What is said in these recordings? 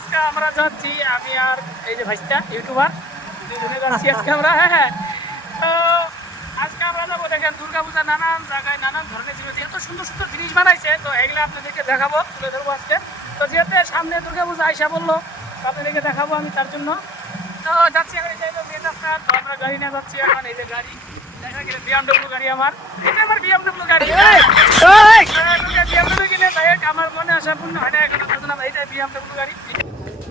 আজকে আমরা যাচ্ছি, আমি আর এই যে ভাইস্তা ইউটিউবার দুজনে যাচ্ছি আজকে আমরা। হ্যাঁ, তো আজকে আমরা যাবো দেখেন দুর্গাপূজা, নানান জায়গায় নানান ধরনের জিনিস, এত সুন্দর সুন্দর জিনিস বানাইছে, তো এগুলো আপনাদেরকে দেখাবো, তুলে ধরবো আজকে। তো যেহেতু সামনে দুর্গাপূজা আইসা বললো, আপনাদেরকে দেখাবো আমি তার জন্য। তো যাচ্ছি এখন, এই যে মেন রাস্তা, তো আমরা গাড়ি নিয়ে যাচ্ছি এখন। এই যে গাড়ি দেখা গেলে বিএমডব্লিউ গাড়ি, আমার এটা আমার বিএমডব্লিউ গাড়ি। বিএমডব্লিউ কিনে যাই হোক, আমার মনে আসা পূর্ণ হয় না এখন, এইটা বিএমডব্লিউ গাড়ি।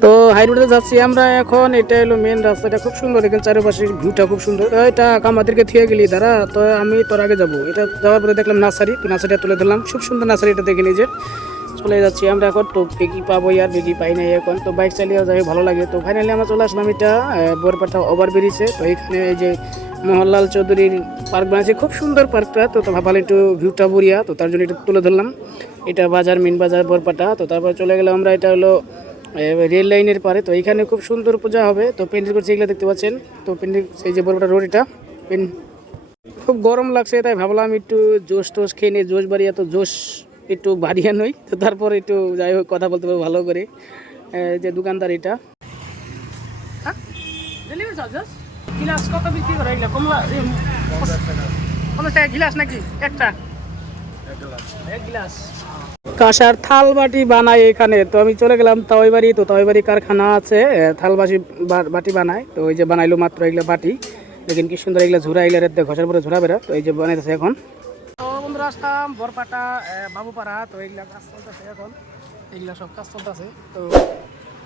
তো হাই রোডে যাচ্ছি আমরা এখন। এটা হলো মেন রাস্তাটা, খুব সুন্দর, এখানে চারিপাশের ভিউটা খুব সুন্দর। এটা আমাদেরকে থিয়ে গেলি দাঁড়া, তো আমি তোর আগে যাবো। এটা যাওয়ার পরে দেখলাম নার্সারি, তো নার্সারিটা তুলে ধরলাম, খুব সুন্দর নার্সারি, এটা দেখে নিজে চলে যাচ্ছি আমরা এখন। তো বেগি পাবো আর বেগি পাই নাই এখন, তো বাইক চালিয়ে যাই ভালো লাগে। তো ফাইনালি আমরা চলে আসলাম এটা বরপাটা ওভারব্রিজে। তো এখানে এই যে মোহনলাল চৌধুরীর পার্ক বানিয়েছে, খুব সুন্দর পার্কটা। তো ভাবলাম একটু ভিউটা বড়িয়া, তো তার জন্য এটা তুলে ধরলাম। এটা বাজার, মেন বাজার বরপাটা। তো তারপর চলে গেলাম আমরা, এটা হলো রেল লাইনের পারে। তো এখানে খুব সুন্দর পূজা হবে, তো পেন্টিং করছে, এগুলো দেখতে পাচ্ছেন। তো পেন্টিং সেই যে বরপাটা রোড, এটা খুব গরম লাগছে, তাই ভাবলাম একটু জোশ টোশ খেয়ে নিয়ে, জোশ বাড়িয়ে, তো জোশ একটু বাড়িয়ে নই, তো তারপর একটু যাই হোক কথা বলতে পারবো ভালো করে। যে দোকানদার, এটা গিলাস কত বিক্রি করে? এগুলো কমলা 50 টাকা গিলাস নাকি একটা? এক গিলাস কাঁসার থাল বাটি বানায় এখানে। তো আমি চলে গেলাম তাওই বাড়ি। তো তাওই বাড়ি কারখানা আছে, থাল বাটি বানায়। তো এই যে বানাইলো মাত্র এগুলো বাটি, দেখেন কি সুন্দর, এগুলো ঝুরা, এগুলো ঘষার পরে ঝুরা বেরা। তো এই যে বানাইতেছে এখন। তো বন্ধুরা আসলাম বরপাটা বাবুপাড়া। তো এইগুলা কাজ চলতেছে এখন, এইগুলা সব কাজ চলতেছে। তো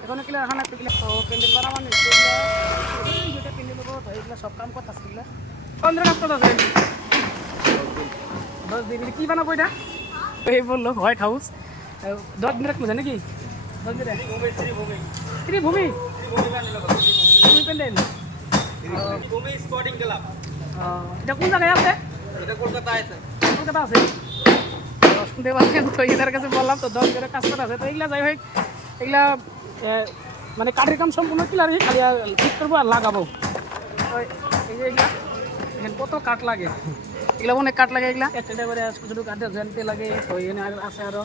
এখন এগুলো এখন তো প্যান্ডেল বানাবার নিচ্ছে, যেটা প্যান্ডেল দেবো, তো এইগুলো সব কাম করতেছে। এগুলা কোন কাজ করতেছে? 10 দিন কি বানাবো এটা? এই বললো হোয়াইট হাউস 10 দিন রাখবো নাকি? 10 দিন ত্রিভূমি প্যান্ডেল, এটা কোন জায়গায় আছে? এটা কলকাতায় আছে। কলকাতা আছে, শুনতে পাচ্ছেন। তো এদের কাছে বললাম, তো 10 দিনের কাজ করা আছে। তো এগুলা যাই হোক, এগুলা মানে কাঠের কাম সম্পূর্ণ ক্লিয়ার, খালি ঠিক করবো আর লাগাবো। তো এই যে এগুলা এখানে কত কাঠ লাগে, এগুলো অনেক কাঠ লাগে। এগুলা একটা করে ছোটো ছোটো কাঠে জানতে লাগে। তো এখানে আছে আরও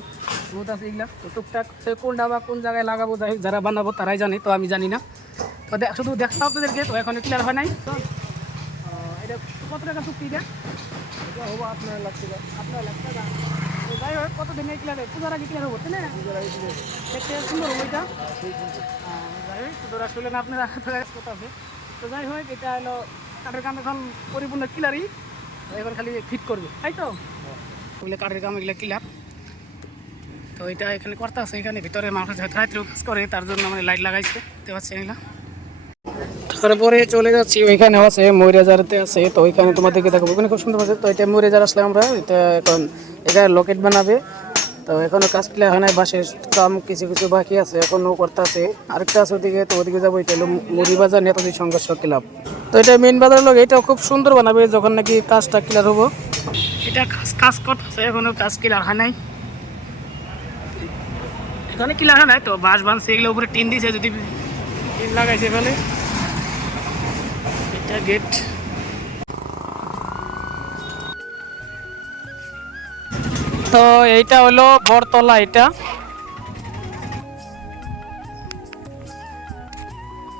বহুত আছে এগুলা। তো টুকটাক কোনটা বা কোন জায়গায় লাগাবো, যাই হোক যারা বানাবো তারাই জানে, তো আমি জানি না। তো শুধু দেখতে আপনাদেরকে, তো এখন ক্লিয়ার হয় নাই। তো এটা কত টাকা চুক্তি? এটা হবো আপনার লাখ টাকা। তো যাই হোক, কতদিন ক্লিয়ার, পূজার আগে ক্লিয়ার হবো, তাই না? দেখতে সুন্দর হবো এটা। যাই হোক, তো আসলে না আপনারা কথা আছে। তো যাই হোক, এটা হলো কাঠের কাম এখন পরিপূর্ণ ক্লিয়ারই, এখন খালি ফিট করবে, তাই তো? ওগুলো কাঠের কাম, এগুলো ক্লিয়ার। তো এটা এখানে করতে আছে, এখানে ভিতরে মানুষ রাত্রেও কাজ করে, তার জন্য মানে লাইট লাগাইছে, দেখতে পাচ্ছেন এগুলা। তারপরে চলে যাচ্ছি, ওইখানে আছে ময়ূরাজারতে আছে। তো ওইখানে তোমাদেরকে দেখাবো, ওখানে খুব সুন্দর আছে। তো এটা ময়ূরাজার আসলে আমরা, এটা এখন এটা লকেট বানাবে। তো এখনো কাজ ক্লিয়ার হয় নাই, বাসের কাম কিছু কিছু বাকি আছে, এখনো করতে আছে। আরেকটা আছে ওদিকে, তো ওদিকে যাবো। এটা হলো মুড়ি বাজার নেতাজি সংঘর্ষ ক্লাব। তো এটা মেন বাজার লোক, এটা খুব সুন্দর বানাবে যখন নাকি কাজটা ক্লিয়ার হবো। এটা কাজ করতেছে, এখনো কাজ ক্লিয়ার হয় নাই, এখানে ক্লিয়ার হয় নাই। তো বাস বানছে, এগুলো উপরে টিন দিয়েছে, যদি টিন লাগাইছে ফেলে। এটা গেট। তো এইটা হলো বরতলা, এটা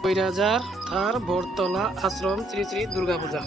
কইরাজার থার বরতলা আশ্রম শ্রী শ্রী দুর্গাপূজা।